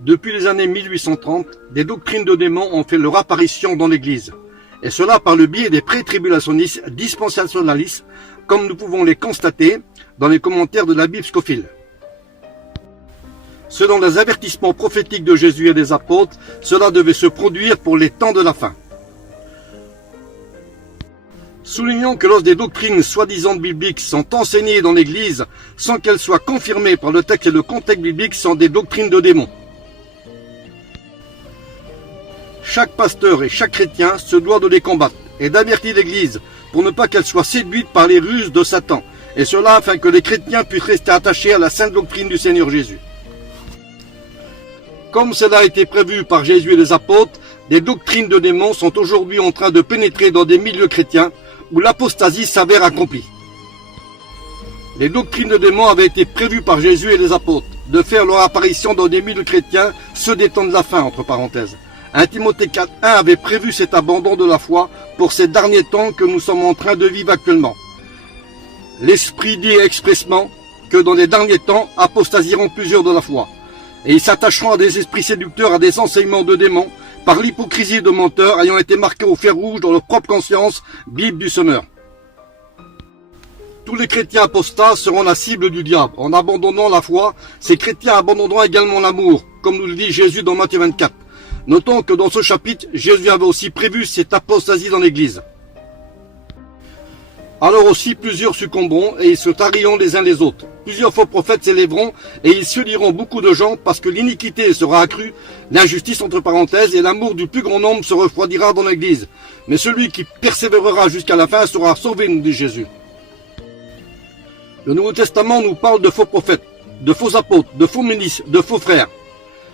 Depuis les années 1830, des doctrines de démons ont fait leur apparition dans l'Église, et cela par le biais des pré-tribulationnistes dispensationalistes, comme nous pouvons les constater dans les commentaires de la Bible Scofield. Selon les avertissements prophétiques de Jésus et des apôtres, cela devait se produire pour les temps de la fin. Soulignons que lorsque des doctrines soi-disant bibliques sont enseignées dans l'Église sans qu'elles soient confirmées par le texte et le contexte biblique, sont des doctrines de démons. Chaque pasteur et chaque chrétien se doit de les combattre et d'avertir l'Église pour ne pas qu'elle soit séduite par les ruses de Satan, et cela afin que les chrétiens puissent rester attachés à la sainte doctrine du Seigneur Jésus. Comme cela a été prévu par Jésus et les apôtres, des doctrines de démons sont aujourd'hui en train de pénétrer dans des milieux chrétiens où l'apostasie s'avère accomplie. Les doctrines de démons avaient été prévues par Jésus et les apôtres, de faire leur apparition dans des milieux chrétiens, ceux des temps de la fin, entre parenthèses. 1 Timothée 4.1 avait prévu cet abandon de la foi pour ces derniers temps que nous sommes en train de vivre actuellement. L'Esprit dit expressement que dans les derniers temps apostasieront plusieurs de la foi, et ils s'attacheront à des esprits séducteurs, à des enseignements de démons, par l'hypocrisie de menteurs ayant été marqués au fer rouge dans leur propre conscience, Bible du semeur. Tous les chrétiens apostats seront la cible du diable. En abandonnant la foi, ces chrétiens abandonneront également l'amour, comme nous le dit Jésus dans Matthieu 24. Notons que dans ce chapitre, Jésus avait aussi prévu cette apostasie dans l'Église. Alors aussi plusieurs succomberont et ils se tariront les uns les autres. Plusieurs faux prophètes s'élèveront et ils séduiront beaucoup de gens parce que l'iniquité sera accrue, l'injustice entre parenthèses et l'amour du plus grand nombre se refroidira dans l'Église. Mais celui qui persévérera jusqu'à la fin sera sauvé, nous dit Jésus. Le Nouveau Testament nous parle de faux prophètes, de faux apôtres, de faux ministres, de faux frères.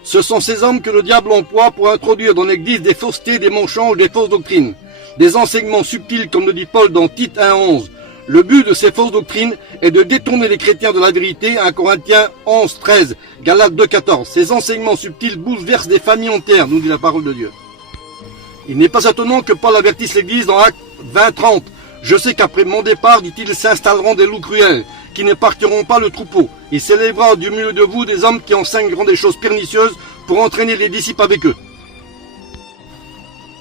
Ce sont ces hommes que le diable emploie pour introduire dans l'Église des faussetés, des mensonges, des fausses doctrines, des enseignements subtils comme le dit Paul dans Tite 1.11. Le but de ces fausses doctrines est de détourner les chrétiens de la vérité, 1 Corinthiens 11.13, Galates 2.14. Ces enseignements subtils bouleversent des familles entières, nous dit la parole de Dieu. Il n'est pas étonnant que Paul avertisse l'Église dans Actes 20.30. Je sais qu'après mon départ, dit-il, s'installeront des loups cruels, qui ne partiront pas le troupeau. Il s'élèvera du milieu de vous des hommes qui enseigneront des choses pernicieuses pour entraîner les disciples avec eux.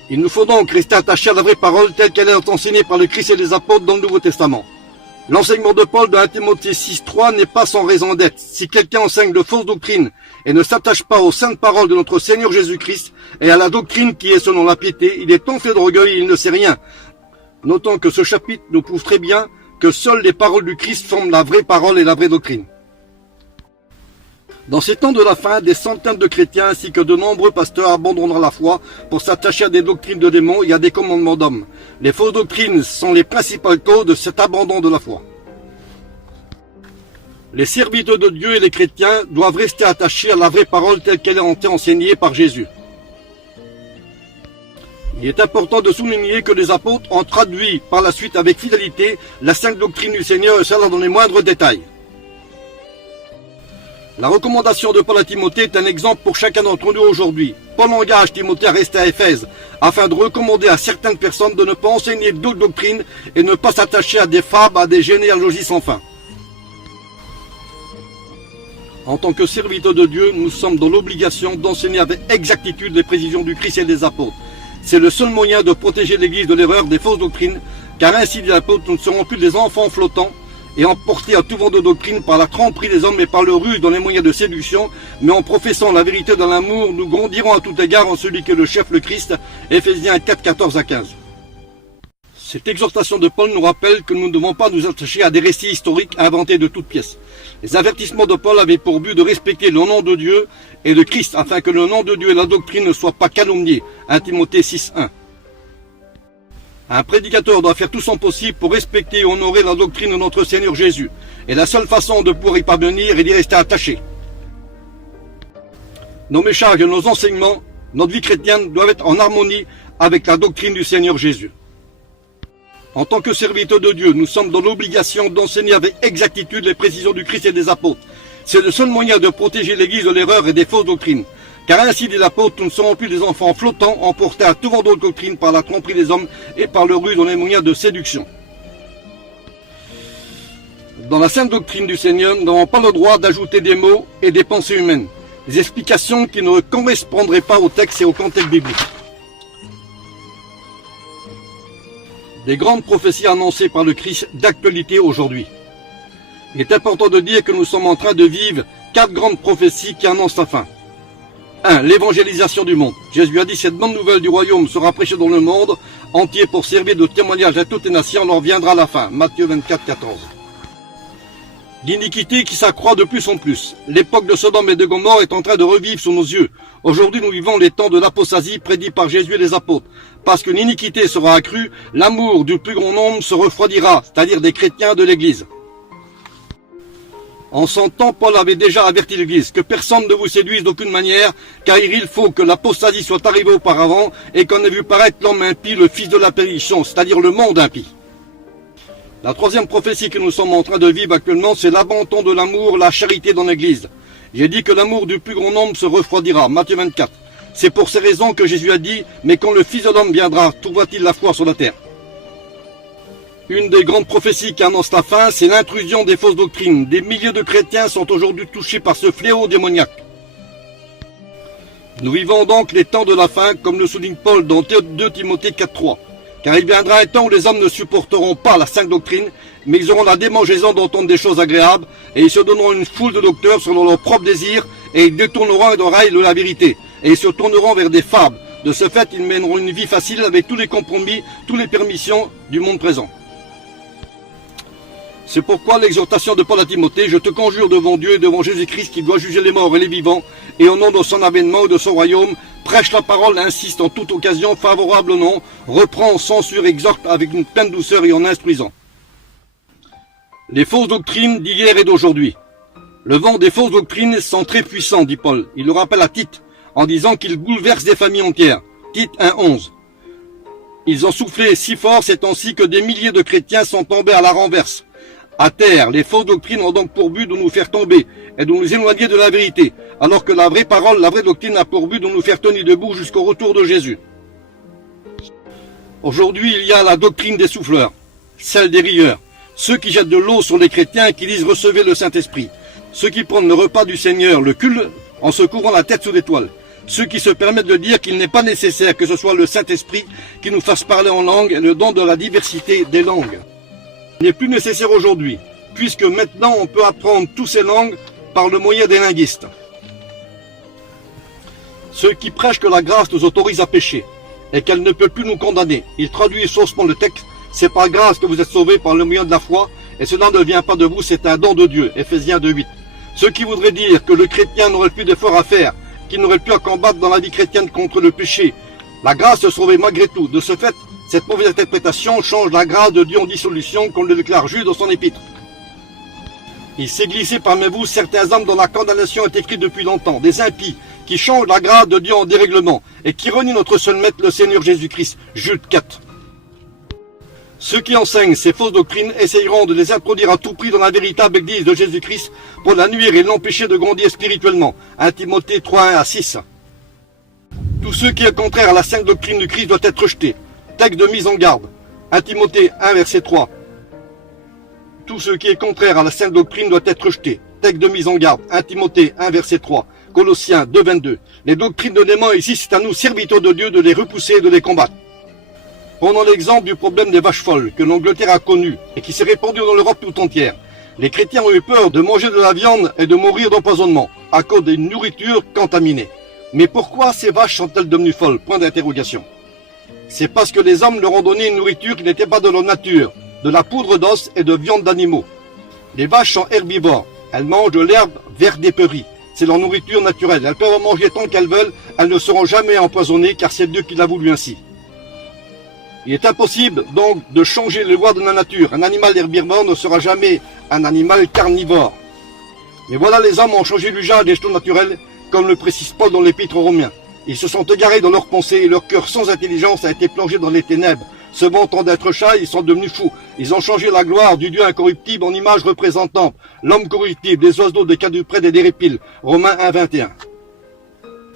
Il nous faut donc rester attachés à la vraie parole telle qu'elle est enseignée par le Christ et les apôtres dans le Nouveau Testament. L'enseignement de Paul de 1 Timothée 6.3 n'est pas sans raison d'être. Si quelqu'un enseigne de fausses doctrines et ne s'attache pas aux saintes paroles de notre Seigneur Jésus-Christ et à la doctrine qui est selon la piété, il est enflé d'orgueil et il ne sait rien. Notons que ce chapitre nous prouve très bien que seules les paroles du Christ forment la vraie parole et la vraie doctrine. Dans ces temps de la fin, des centaines de chrétiens ainsi que de nombreux pasteurs abandonneront la foi pour s'attacher à des doctrines de démons et à des commandements d'hommes. Les fausses doctrines sont les principales causes de cet abandon de la foi. Les serviteurs de Dieu et les chrétiens doivent rester attachés à la vraie parole telle qu'elle a été enseignée par Jésus. Il est important de souligner que les apôtres ont traduit par la suite avec fidélité la sainte doctrine du Seigneur et cela dans les moindres détails. La recommandation de Paul à Timothée est un exemple pour chacun d'entre nous aujourd'hui. Paul engage Timothée à rester à Éphèse afin de recommander à certaines personnes de ne pas enseigner d'autres doctrines et ne pas s'attacher à des fables, à des généalogies sans fin. En tant que serviteurs de Dieu, nous sommes dans l'obligation d'enseigner avec exactitude les précisions du Christ et des apôtres. C'est le seul moyen de protéger l'Église de l'erreur des fausses doctrines, car ainsi dit l'apôtre, nous ne serons plus des enfants flottants et emportés à tout vent de doctrine par la tromperie des hommes et par le ruse dans les moyens de séduction, mais en professant la vérité dans l'amour, nous grandirons à tout égard en celui qui est le chef, le Christ. Éphésiens 4, 14 à 15. Cette exhortation de Paul nous rappelle que nous ne devons pas nous attacher à des récits historiques inventés de toutes pièces. Les avertissements de Paul avaient pour but de respecter le nom de Dieu et de Christ, afin que le nom de Dieu et la doctrine ne soient pas calomniés. 1 Timothée 6.1. Un prédicateur doit faire tout son possible pour respecter et honorer la doctrine de notre Seigneur Jésus. Et la seule façon de pouvoir y parvenir est d'y rester attaché. Nos messages et nos enseignements, notre vie chrétienne doivent être en harmonie avec la doctrine du Seigneur Jésus. En tant que serviteurs de Dieu, nous sommes dans l'obligation d'enseigner avec exactitude les précisions du Christ et des apôtres. C'est le seul moyen de protéger l'Église de l'erreur et des fausses doctrines. Car ainsi dit l'apôtre, nous ne serons plus des enfants flottants, emportés à tout vent d'autres doctrines par la tromperie des hommes et par le ruse dans les moyens de séduction. Dans la sainte doctrine du Seigneur, nous n'avons pas le droit d'ajouter des mots et des pensées humaines. des explications qui ne correspondraient pas au texte et au contexte biblique. Des grandes prophéties annoncées par le Christ d'actualité aujourd'hui. Il est important de dire que nous sommes en train de vivre 4 grandes prophéties qui annoncent la fin. 1. L'évangélisation du monde. Jésus a dit: cette bonne nouvelle du royaume sera prêchée dans le monde entier pour servir de témoignage à toutes les nations, alors viendra la fin. Matthieu 24, 14. L'iniquité qui s'accroît de plus en plus. L'époque de Sodome et de Gomorrhe est en train de revivre sous nos yeux. Aujourd'hui, nous vivons les temps de l'apostasie prédits par Jésus et les apôtres. Parce que l'iniquité sera accrue, l'amour du plus grand nombre se refroidira, c'est-à-dire des chrétiens de l'Église. En son temps, Paul avait déjà averti l'Église que personne ne vous séduise d'aucune manière, car il faut que l'apostasie soit arrivée auparavant et qu'on ait vu paraître l'homme impie, le fils de la perdition, c'est-à-dire le monde impie. La troisième prophétie que nous sommes en train de vivre actuellement, c'est l'abandon de l'amour, la charité dans l'Église. J'ai dit que l'amour du plus grand nombre se refroidira, Matthieu 24. C'est pour ces raisons que Jésus a dit: mais quand le Fils de l'homme viendra, trouvera-t-il la foi sur la terre? Une des grandes prophéties qui annonce la fin, c'est l'intrusion des fausses doctrines. Des milliers de chrétiens sont aujourd'hui touchés par ce fléau démoniaque. Nous vivons donc les temps de la fin, comme le souligne Paul dans 2 Timothée 4.3. Car il viendra un temps où les hommes ne supporteront pas la sainte doctrine, mais ils auront la démangeaison d'entendre des choses agréables, et ils se donneront une foule de docteurs selon leurs propres désirs, et ils détourneront d'oreilles de la vérité, et ils se tourneront vers des fables. De ce fait, ils mèneront une vie facile avec tous les compromis, toutes les permissions du monde présent. C'est pourquoi l'exhortation de Paul à Timothée: je te conjure devant Dieu et devant Jésus-Christ qui doit juger les morts et les vivants, et au nom de son avènement et de son royaume, prêche la parole, insiste en toute occasion, favorable ou non, reprend, censure, exhorte avec une pleine douceur et en instruisant. Les fausses doctrines d'hier et d'aujourd'hui. Le vent des fausses doctrines sont très puissants, dit Paul. Il le rappelle à Tite, en disant qu'il bouleverse des familles entières. Tite 1.11. Ils ont soufflé si fort ces temps-ci que des milliers de chrétiens sont tombés à la renverse. À terre, les fausses doctrines ont donc pour but de nous faire tomber et de nous éloigner de la vérité, alors que la vraie parole, la vraie doctrine a pour but de nous faire tenir debout jusqu'au retour de Jésus. Aujourd'hui, il y a la doctrine des souffleurs, celle des rieurs, ceux qui jettent de l'eau sur les chrétiens et qui disent: recevez le Saint-Esprit, ceux qui prennent le repas du Seigneur, le culte, en se couvrant la tête sous des toiles, ceux qui se permettent de dire qu'il n'est pas nécessaire que ce soit le Saint-Esprit qui nous fasse parler en langue et le don de la diversité des langues. Il n'est plus nécessaire aujourd'hui, puisque maintenant on peut apprendre toutes ces langues par le moyen des linguistes. Ceux qui prêchent que la grâce nous autorise à pécher et qu'elle ne peut plus nous condamner, ils traduisent faussement le texte: c'est par grâce que vous êtes sauvés par le moyen de la foi, et cela ne vient pas de vous, c'est un don de Dieu. Ephésiens 2.8. Ceux qui voudraient dire que le chrétien n'aurait plus d'efforts à faire, qu'il n'aurait plus à combattre dans la vie chrétienne contre le péché, la grâce se sauvait malgré tout. De ce fait, cette mauvaise interprétation change la grâce de Dieu en dissolution, comme le déclare Jude dans son épître. Il s'est glissé parmi vous certains hommes dont la condamnation est écrite depuis longtemps, des impies, qui changent la grâce de Dieu en dérèglement, et qui renient notre seul maître, le Seigneur Jésus-Christ. Jude 4. Ceux qui enseignent ces fausses doctrines essayeront de les introduire à tout prix dans la véritable Église de Jésus-Christ pour la nuire et l'empêcher de grandir spirituellement. 1 Timothée 3.1-6. Tout ce qui est contraire à la sainte doctrine du Christ doit être rejeté. Texte de mise en garde. 1 Timothée 1, verset 3. Tout ce qui est contraire à la sainte doctrine doit être rejeté. Texte de mise en garde. 1 Timothée 1, verset 3. Colossiens 2, 22. Les doctrines de démons ici, c'est à nous, serviteurs de Dieu, de les repousser et de les combattre. Prenons l'exemple du problème des vaches folles que l'Angleterre a connu et qui s'est répandu dans l'Europe tout entière. Les chrétiens ont eu peur de manger de la viande et de mourir d'empoisonnement à cause d'une nourriture contaminée. Mais pourquoi ces vaches sont-elles devenues folles? Point d'interrogation. C'est parce que les hommes leur ont donné une nourriture qui n'était pas de leur nature, de la poudre d'os et de viande d'animaux. Les vaches sont herbivores, elles mangent de l'herbe verte épeurée. C'est leur nourriture naturelle, elles peuvent en manger tant qu'elles veulent, elles ne seront jamais empoisonnées car c'est Dieu qui l'a voulu ainsi. Il est impossible donc de changer les lois de la nature. Un animal herbivore ne sera jamais un animal carnivore. Mais voilà, les hommes ont changé l'usage des choses naturelles, comme le précise Paul dans l'épître aux Romains. Ils se sont égarés dans leurs pensées et leur cœur sans intelligence a été plongé dans les ténèbres. Se vantant d'être chats, ils sont devenus fous. Ils ont changé la gloire du Dieu incorruptible en image représentant l'homme corruptible, des oiseaux, des quadrupèdes et des reptiles. Romains 1, 21.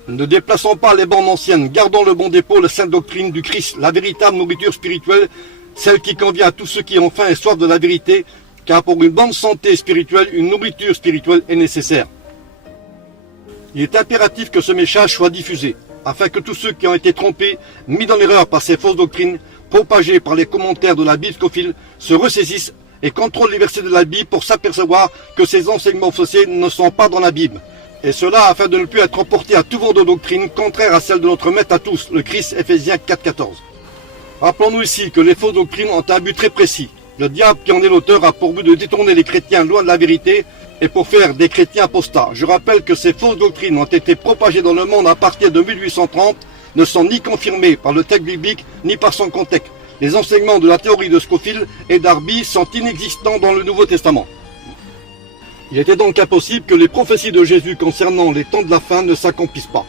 Ne déplaçons pas les bornes anciennes, gardons le bon dépôt, la sainte doctrine du Christ, la véritable nourriture spirituelle, celle qui convient à tous ceux qui ont faim et soif de la vérité, car pour une bonne santé spirituelle, une nourriture spirituelle est nécessaire. Il est impératif que ce message soit diffusé, afin que tous ceux qui ont été trompés, mis dans l'erreur par ces fausses doctrines, propagées par les commentaires de la Bible Scofield, se ressaisissent et contrôlent les versets de la Bible pour s'apercevoir que ces enseignements faussés ne sont pas dans la Bible. Et cela afin de ne plus être emportés à tout vent de doctrine contraire à celle de notre maître à tous, le Christ, Ephésiens 4,14. Rappelons-nous ici que les fausses doctrines ont un but très précis. Le diable qui en est l'auteur a pour but de détourner les chrétiens loin de la vérité et pour faire des chrétiens apostats. Je rappelle que ces fausses doctrines ont été propagées dans le monde à partir de 1830, ne sont ni confirmées par le texte biblique ni par son contexte. Les enseignements de la théorie de Scofield et Darby sont inexistants dans le Nouveau Testament. Il était donc impossible que les prophéties de Jésus concernant les temps de la fin ne s'accomplissent pas.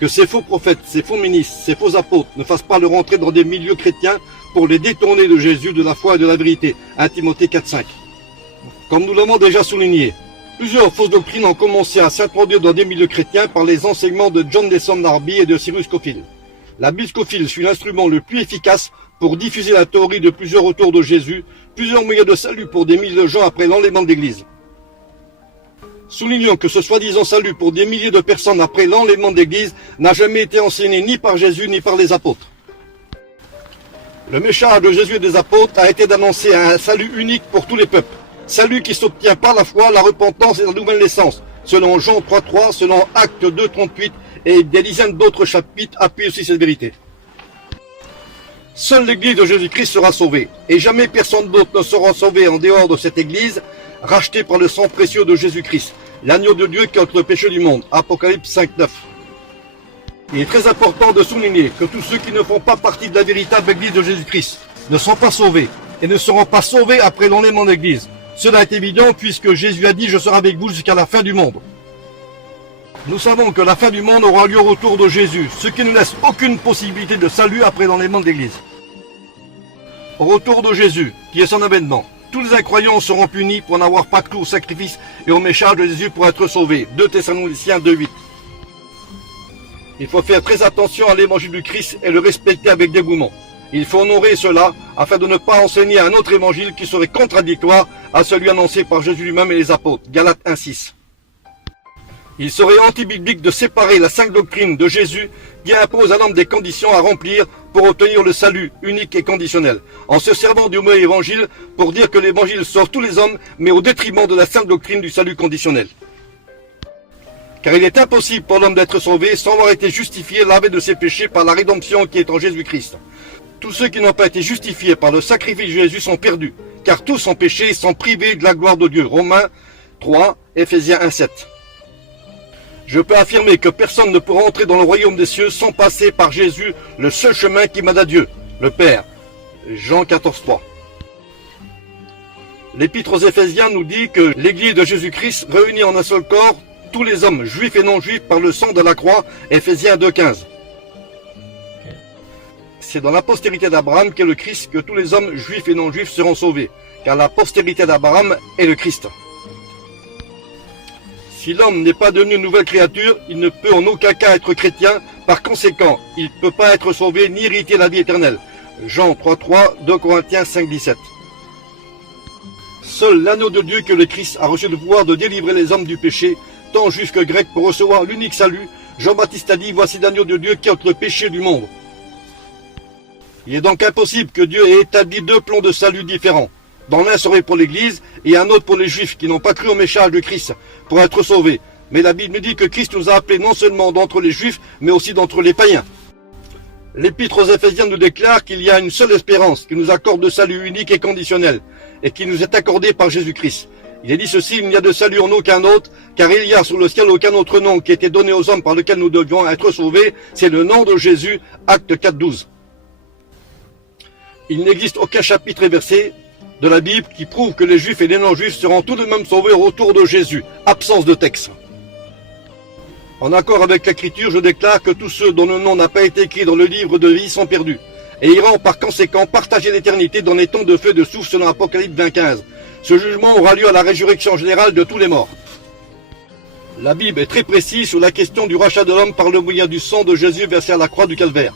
Que ces faux prophètes, ces faux ministres, ces faux apôtres ne fassent pas leur entrée dans des milieux chrétiens pour les détourner de Jésus, de la foi et de la vérité. 1 Timothée 4,5. Comme nous l'avons déjà souligné, plusieurs fausses doctrines ont commencé à s'introduire dans des milieux chrétiens par les enseignements de John Nelson Darby et de Cyrus Scofield. La Bible Scofield fut l'instrument le plus efficace pour diffuser la théorie de plusieurs autour de Jésus, plusieurs moyens de salut pour des milliers de gens après l'enlèvement de l'Église. Soulignons que ce soi-disant salut pour des milliers de personnes après l'enlèvement de l'Église n'a jamais été enseigné ni par Jésus ni par les apôtres. Le message de Jésus et des apôtres a été d'annoncer un salut unique pour tous les peuples. Salut qui s'obtient par la foi, la repentance et la nouvelle naissance, selon Jean 3,3, selon Actes 2,38 et des dizaines d'autres chapitres appuient aussi cette vérité. Seule l'Église de Jésus-Christ sera sauvée, et jamais personne d'autre ne sera sauvé en dehors de cette Église, rachetée par le sang précieux de Jésus-Christ, l'agneau de Dieu qui ôte le péché du monde. Apocalypse 5,9. Il est très important de souligner que tous ceux qui ne font pas partie de la véritable Église de Jésus-Christ ne sont pas sauvés, et ne seront pas sauvés après l'enlèvement de l'Église. Cela est évident puisque Jésus a dit « Je serai avec vous jusqu'à la fin du monde ». Nous savons que la fin du monde aura lieu au retour de Jésus, ce qui ne laisse aucune possibilité de salut après l'enlèvement de l'Église. Au retour de Jésus, qui est son avènement, tous les incroyants seront punis pour n'avoir pas cru au sacrifice et au message de Jésus pour être sauvés. 2 Thessaloniciens 2,8. Il faut faire très attention à l'évangile du Christ et le respecter avec dévouement. Il faut honorer cela afin de ne pas enseigner un autre évangile qui serait contradictoire à celui annoncé par Jésus lui-même et les apôtres. Galates 1,6. Il serait antibiblique de séparer la sainte doctrine de Jésus qui impose à l'homme des conditions à remplir pour obtenir le salut unique et conditionnel, en se servant du mot évangile pour dire que l'évangile sauve tous les hommes, mais au détriment de la sainte doctrine du salut conditionnel. Car il est impossible pour l'homme d'être sauvé sans avoir été justifié, lavé de ses péchés par la rédemption qui est en Jésus-Christ. Tous ceux qui n'ont pas été justifiés par le sacrifice de Jésus sont perdus, car tous ont péché et sont privés de la gloire de Dieu. Romains 3, Ephésiens 1,7. Je peux affirmer que personne ne pourra entrer dans le royaume des cieux sans passer par Jésus, le seul chemin qui mène à Dieu, le Père. Jean 14,3. L'Épître aux Éphésiens nous dit que l'Église de Jésus-Christ réunit en un seul corps tous les hommes, juifs et non-juifs, par le sang de la croix, Éphésiens 2,15. C'est dans la postérité d'Abraham qu'est le Christ que tous les hommes, juifs et non-juifs, seront sauvés, car la postérité d'Abraham est le Christ. Si l'homme n'est pas devenu une nouvelle créature, il ne peut en aucun cas être chrétien, par conséquent, il ne peut pas être sauvé ni hériter la vie éternelle. Jean 3,3, 2 Corinthiens 5,17. Seul l'agneau de Dieu que le Christ a reçu le pouvoir de délivrer les hommes du péché, tant juifs que grecs, pour recevoir l'unique salut. Jean-Baptiste a dit, voici l'agneau de Dieu qui ôte le péché du monde. Il est donc impossible que Dieu ait établi deux plans de salut différents. Dans l'un serait pour l'Église et un autre pour les Juifs qui n'ont pas cru au message de Christ pour être sauvés. Mais la Bible nous dit que Christ nous a appelés non seulement d'entre les Juifs, mais aussi d'entre les païens. L'Épître aux Éphésiens nous déclare qu'il y a une seule espérance qui nous accorde le salut unique et conditionnel et qui nous est accordé par Jésus-Christ. Il est dit ceci, il n'y a de salut en aucun autre, car il y a sous le ciel aucun autre nom qui a été donné aux hommes par lequel nous devions être sauvés, c'est le nom de Jésus, Acte 4,12. Il n'existe aucun chapitre et verset de la Bible qui prouve que les Juifs et les non-Juifs seront tout de même sauvés au retour de Jésus. Absence de texte. En accord avec l'Écriture, je déclare que tous ceux dont le nom n'a pas été écrit dans le livre de vie sont perdus et iront par conséquent partager l'éternité dans les temps de feu et de soufre selon Apocalypse 20,15. Ce jugement aura lieu à la résurrection générale de tous les morts. La Bible est très précise sur la question du rachat de l'homme par le moyen du sang de Jésus versé à la croix du Calvaire.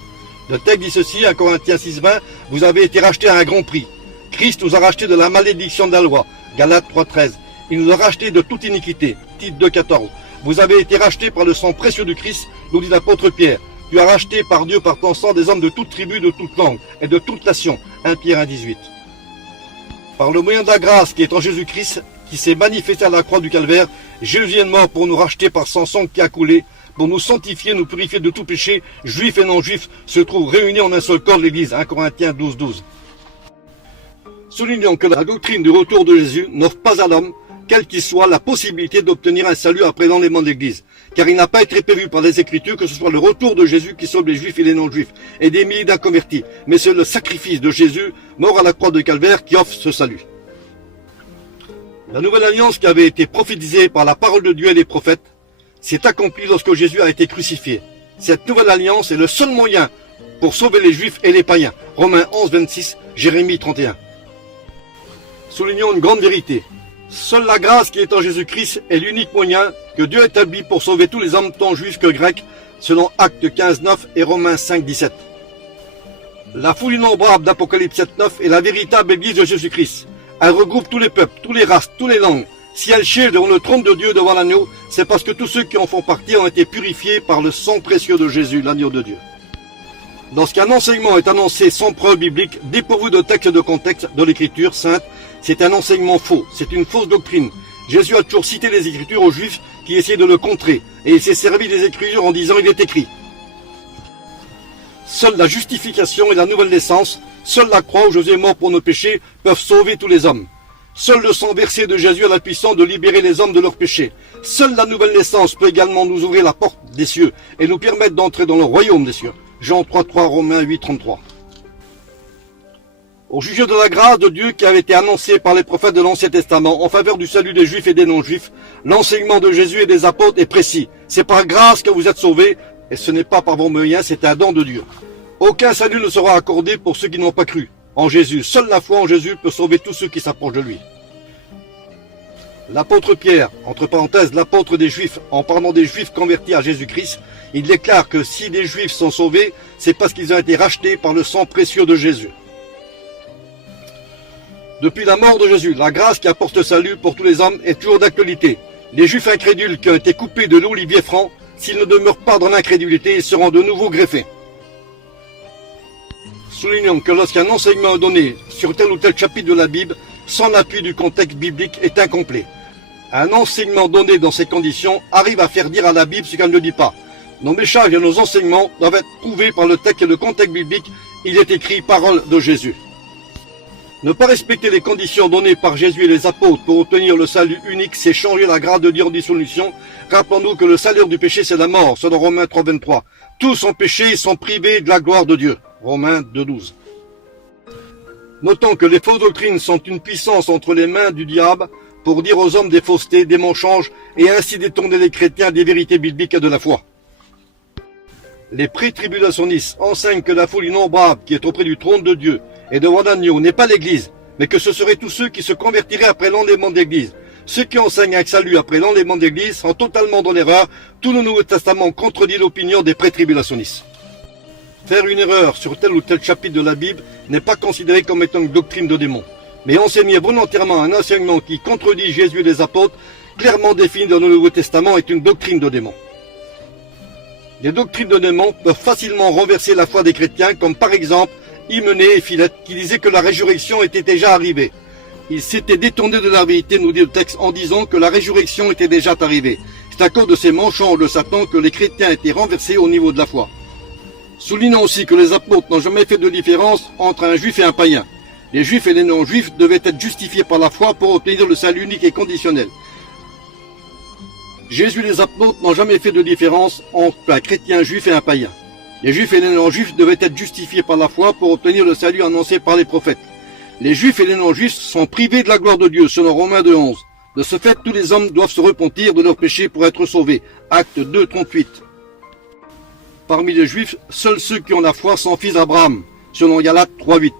Le texte dit ceci, 1 Corinthiens 6,20, vous avez été rachetés à un grand prix. Christ nous a rachetés de la malédiction de la loi, Galates 3,13. Il nous a rachetés de toute iniquité, Tite 2,14. Vous avez été rachetés par le sang précieux du Christ, nous dit l'apôtre Pierre. Tu as racheté par Dieu, par ton sang, des hommes de toute tribu, de toute langue et de toute nation. 1 Pierre 1,18. Par le moyen de la grâce qui est en Jésus-Christ, qui s'est manifesté à la croix du Calvaire, Jésus est mort pour nous racheter par son sang qui a coulé, pour nous sanctifier, nous purifier de tout péché, juifs et non-juifs, se trouvent réunis en un seul corps de l'Église. 1 Corinthiens 12,12. Soulignons que la doctrine du retour de Jésus n'offre pas à l'homme, quel qu'il soit, la possibilité d'obtenir un salut après l'enlèvement de l'Église. Car il n'a pas été prévu par les Écritures que ce soit le retour de Jésus qui sauve les Juifs et les non-Juifs, et des milliers d'inconvertis. Mais c'est le sacrifice de Jésus, mort à la croix de Calvaire, qui offre ce salut. La nouvelle alliance qui avait été prophétisée par la parole de Dieu et les prophètes s'est accomplie lorsque Jésus a été crucifié. Cette nouvelle alliance est le seul moyen pour sauver les Juifs et les païens. Romains 11, 26, Jérémie 31. Soulignons une grande vérité. Seule la grâce qui est en Jésus-Christ est l'unique moyen que Dieu établit pour sauver tous les hommes, tant juifs que grecs, selon Actes 15, 9 et Romains 5, 17. La foule innombrable d'Apocalypse 7, 9 est la véritable Église de Jésus-Christ. Elle regroupe tous les peuples, toutes les races, toutes les langues. Si elle chie devant le trône de Dieu, devant l'agneau, c'est parce que tous ceux qui en font partie ont été purifiés par le sang précieux de Jésus, l'agneau de Dieu. Lorsqu'un enseignement est annoncé sans preuve biblique, dépourvu de texte et de contexte de l'Écriture sainte, c'est un enseignement faux, c'est une fausse doctrine. Jésus a toujours cité les Écritures aux Juifs qui essayaient de le contrer, et il s'est servi des Écritures en disant « il est écrit ». Seule la justification et la nouvelle naissance, seule la croix où Jésus est mort pour nos péchés peuvent sauver tous les hommes. Seul le sang versé de Jésus a la puissance de libérer les hommes de leurs péchés. Seule la nouvelle naissance peut également nous ouvrir la porte des cieux et nous permettre d'entrer dans le royaume des cieux. Jean 3,3, Romains 8,33. Au sujet de la grâce de Dieu qui avait été annoncée par les prophètes de l'Ancien Testament en faveur du salut des Juifs et des non-Juifs, l'enseignement de Jésus et des apôtres est précis. C'est par grâce que vous êtes sauvés, et ce n'est pas par vos moyens, c'est un don de Dieu. Aucun salut ne sera accordé pour ceux qui n'ont pas cru en Jésus. Seule la foi en Jésus peut sauver tous ceux qui s'approchent de lui. L'apôtre Pierre, entre parenthèses, l'apôtre des Juifs, en parlant des Juifs convertis à Jésus-Christ, il déclare que si des Juifs sont sauvés, c'est parce qu'ils ont été rachetés par le sang précieux de Jésus. Depuis la mort de Jésus, la grâce qui apporte le salut pour tous les hommes est toujours d'actualité. Les Juifs incrédules qui ont été coupés de l'olivier franc, s'ils ne demeurent pas dans l'incrédulité, ils seront de nouveau greffés. Soulignons que lorsqu'un enseignement est donné sur tel ou tel chapitre de la Bible, sans l'appui du contexte biblique, est incomplet. Un enseignement donné dans ces conditions arrive à faire dire à la Bible ce qu'elle ne dit pas. Nos messages et nos enseignements doivent être prouvés par le texte et le contexte biblique. Il est écrit « Parole de Jésus ». Ne pas respecter les conditions données par Jésus et les apôtres pour obtenir le salut unique, c'est changer la grâce de Dieu en dissolution. Rappelons-nous que le salaire du péché, c'est la mort, selon Romains 3, 23. Tous ont péché et sont privés de la gloire de Dieu. Romains 2, 12. Notons que les fausses doctrines sont une puissance entre les mains du diable pour dire aux hommes des faussetés, des mensonges et ainsi détourner les chrétiens des vérités bibliques et de la foi. Les pré-tribulationnistes enseignent que la foule innombrable qui est auprès du trône de Dieu et devant l'agneau n'est pas l'Église, mais que ce seraient tous ceux qui se convertiraient après l'enlèvement de l'Église. Ceux qui enseignent un salut après l'enlèvement de l'Église sont totalement dans l'erreur. Tout le Nouveau Testament contredit l'opinion des pré-tribulationnistes. Faire une erreur sur tel ou tel chapitre de la Bible n'est pas considéré comme étant une doctrine de démon. Mais enseigner volontairement un enseignement qui contredit Jésus et les apôtres, clairement défini dans le Nouveau Testament, est une doctrine de démon. Les doctrines de démons peuvent facilement renverser la foi des chrétiens, comme par exemple Hyménée et Philette, qui disaient que la résurrection était déjà arrivée. Ils s'étaient détournés de la vérité, nous dit le texte, en disant que la résurrection était déjà arrivée. C'est à cause de ces mensonges de Satan que les chrétiens étaient renversés au niveau de la foi. Soulignons aussi que les apôtres n'ont jamais fait de différence entre un juif et un païen. Les juifs et les non-juifs devaient être justifiés par la foi pour obtenir le salut unique et conditionnel. Jésus et les apôtres n'ont jamais fait de différence entre un chrétien juif et un païen. Les juifs et les non-juifs devaient être justifiés par la foi pour obtenir le salut annoncé par les prophètes. Les juifs et les non-juifs sont privés de la gloire de Dieu, selon Romains 2, 11. De ce fait, tous les hommes doivent se repentir de leurs péchés pour être sauvés. Acte 2, 38. Parmi les juifs, seuls ceux qui ont la foi sont fils d'Abraham, selon Galates 3, 8.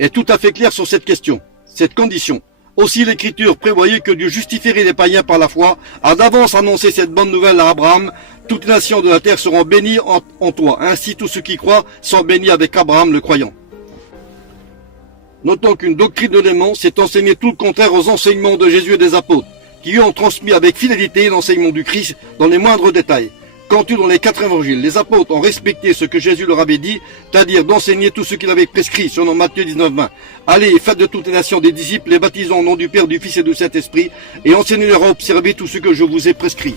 Est tout à fait clair sur cette question, cette condition. Aussi l'Écriture prévoyait que Dieu justifierait les païens par la foi, a d'avance annoncé cette bonne nouvelle à Abraham. Toutes les nations de la terre seront bénies en toi. Ainsi tous ceux qui croient sont bénis avec Abraham le croyant. Notons qu'une doctrine de démon, c'est enseigner tout le contraire aux enseignements de Jésus et des apôtres. qui lui ont transmis avec fidélité l'enseignement du Christ dans les moindres détails. Quand dans les 4 évangiles, les apôtres ont respecté ce que Jésus leur avait dit, c'est-à-dire d'enseigner tout ce qu'il avait prescrit, selon Matthieu 19,20. Allez et faites de toutes les nations des disciples, les baptisant au nom du Père, du Fils et du Saint-Esprit, et enseignez-leur à observer tout ce que je vous ai prescrit.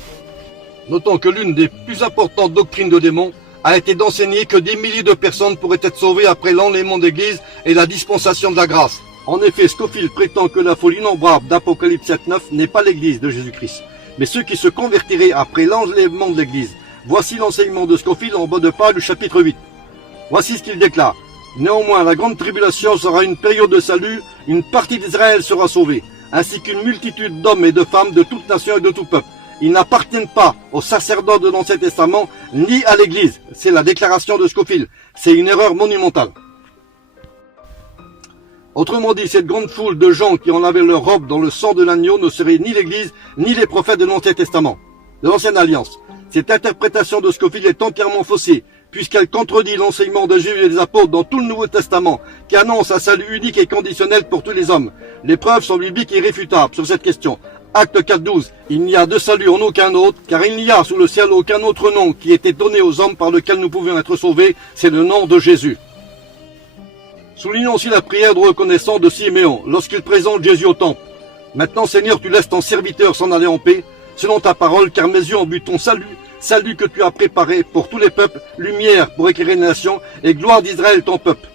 Notons que l'une des plus importantes doctrines de démons a été d'enseigner que des milliers de personnes pourraient être sauvées après l'enlèvement de l'Église et la dispensation de la grâce. En effet, Scofield prétend que la foule innombrable d'Apocalypse 7,9 n'est pas l'Église de Jésus-Christ, mais ceux qui se convertiraient après l'enlèvement de l'Église. Voici l'enseignement de Scofield en bas de page du chapitre 8. Voici ce qu'il déclare. Néanmoins, la grande tribulation sera une période de salut, une partie d'Israël sera sauvée, ainsi qu'une multitude d'hommes et de femmes de toute nation et de tout peuple. Ils n'appartiennent pas aux sacerdotes de l'Ancien Testament, ni à l'Église. C'est la déclaration de Scofield. C'est une erreur monumentale. Autrement dit, cette grande foule de gens qui en lavaient leur robe dans le sang de l'agneau ne serait ni l'Église, ni les prophètes de l'Ancien Testament, de l'Ancienne Alliance. Cette interprétation de Scofield est entièrement faussée, puisqu'elle contredit l'enseignement de Jésus et des apôtres dans tout le Nouveau Testament, qui annonce un salut unique et conditionnel pour tous les hommes. Les preuves sont bibliques et irréfutables sur cette question. Acte 4.12. Il n'y a de salut en aucun autre, car il n'y a sous le ciel aucun autre nom qui ait été donné aux hommes par lequel nous pouvions être sauvés, c'est le nom de Jésus. Soulignons aussi la prière de reconnaissance de Siméon, lorsqu'il présente Jésus au temple. Maintenant, Seigneur, tu laisses ton serviteur s'en aller en paix, selon ta parole, car mes yeux ont vu ton salut, salut que tu as préparé pour tous les peuples, lumière pour éclairer les nations, et gloire d'Israël ton peuple.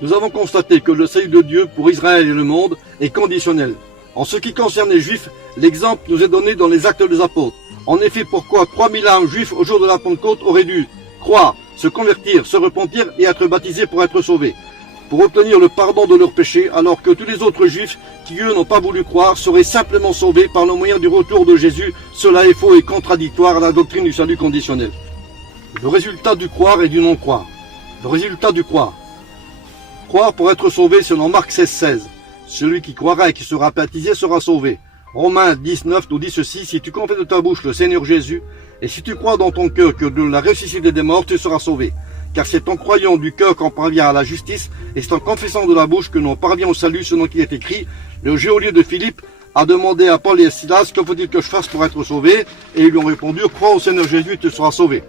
Nous avons constaté que le salut de Dieu pour Israël et le monde est conditionnel. En ce qui concerne les Juifs, l'exemple nous est donné dans les Actes des Apôtres. En effet, pourquoi 3000 âmes juifs au jour de la Pentecôte auraient dû croire, se convertir, se repentir et être baptisés pour être sauvés, pour obtenir le pardon de leurs péchés, alors que tous les autres Juifs qui eux n'ont pas voulu croire seraient simplement sauvés par le moyen du retour de Jésus. Cela est faux et contradictoire à la doctrine du salut conditionnel. Le résultat du croire et du non-croire. Le résultat du croire. Croire pour être sauvé selon Marc 16,16. Celui qui croira et qui sera baptisé sera sauvé. Romains 19 nous dit ceci, si tu confesses de ta bouche le Seigneur Jésus, et si tu crois dans ton cœur que de la ressuscité des morts, tu seras sauvé. Car c'est en croyant du cœur qu'on parvient à la justice, et c'est en confessant de la bouche que l'on parvient au salut, selon qu'il est écrit. Le geôlier de Philippe a demandé à Paul et à Silas, que faut-il que je fasse pour être sauvé? Et ils lui ont répondu, crois au Seigneur Jésus, tu seras sauvé.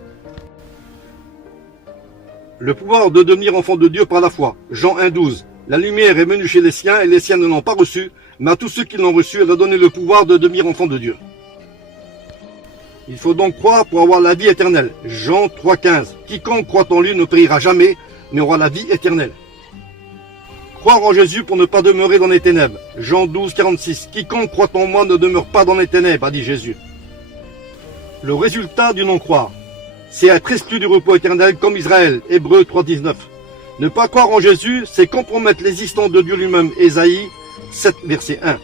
Le pouvoir de devenir enfant de Dieu par la foi. Jean 1,12. La lumière est venue chez les siens, et les siens ne l'ont pas reçue, mais à tous ceux qui l'ont reçue, elle a donné le pouvoir de devenir enfant de Dieu. Il faut donc croire pour avoir la vie éternelle. Jean 3,15. Quiconque croit en lui ne périra jamais, mais aura la vie éternelle. Croire en Jésus pour ne pas demeurer dans les ténèbres. Jean 12,46. Quiconque croit en moi ne demeure pas dans les ténèbres, a dit Jésus. Le résultat du non-croire, c'est être exclu du repos éternel comme Israël. Hébreux 3,19. Ne pas croire en Jésus, c'est compromettre l'existence de Dieu lui-même. Ésaïe 7, verset 1.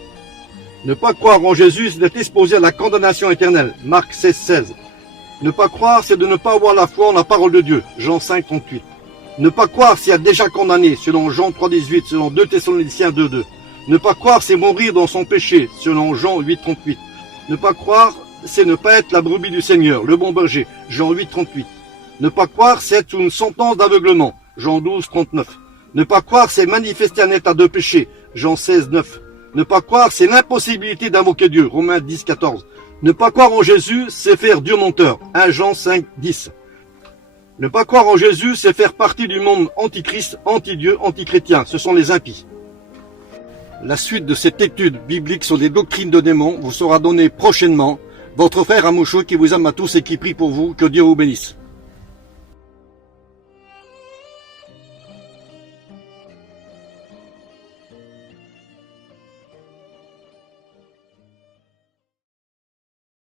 Ne pas croire en Jésus, c'est d'être exposé à la condamnation éternelle. Marc 16, 16. Ne pas croire, c'est de ne pas avoir la foi en la parole de Dieu. Jean 5, 38. Ne pas croire, c'est être déjà condamné, selon Jean 3, 18, selon 2 Thessaloniciens 2, 2. Ne pas croire, c'est mourir dans son péché, selon Jean 8, 38. Ne pas croire, c'est ne pas être la brebis du Seigneur, le bon berger. Jean 8, 38. Ne pas croire, c'est être sous une sentence d'aveuglement. Jean 12, 39. Ne pas croire, c'est manifester un état de péché. Jean 16, 9. Ne pas croire, c'est l'impossibilité d'invoquer Dieu. Romains 10, 14. Ne pas croire en Jésus, c'est faire Dieu menteur. 1 Jean 5, 10. Ne pas croire en Jésus, c'est faire partie du monde antichrist, anti-Dieu, anti-chrétien. Ce sont les impies. La suite de cette étude biblique sur les doctrines de démons vous sera donnée prochainement. Votre frère Amouchou qui vous aime à tous et qui prie pour vous. Que Dieu vous bénisse.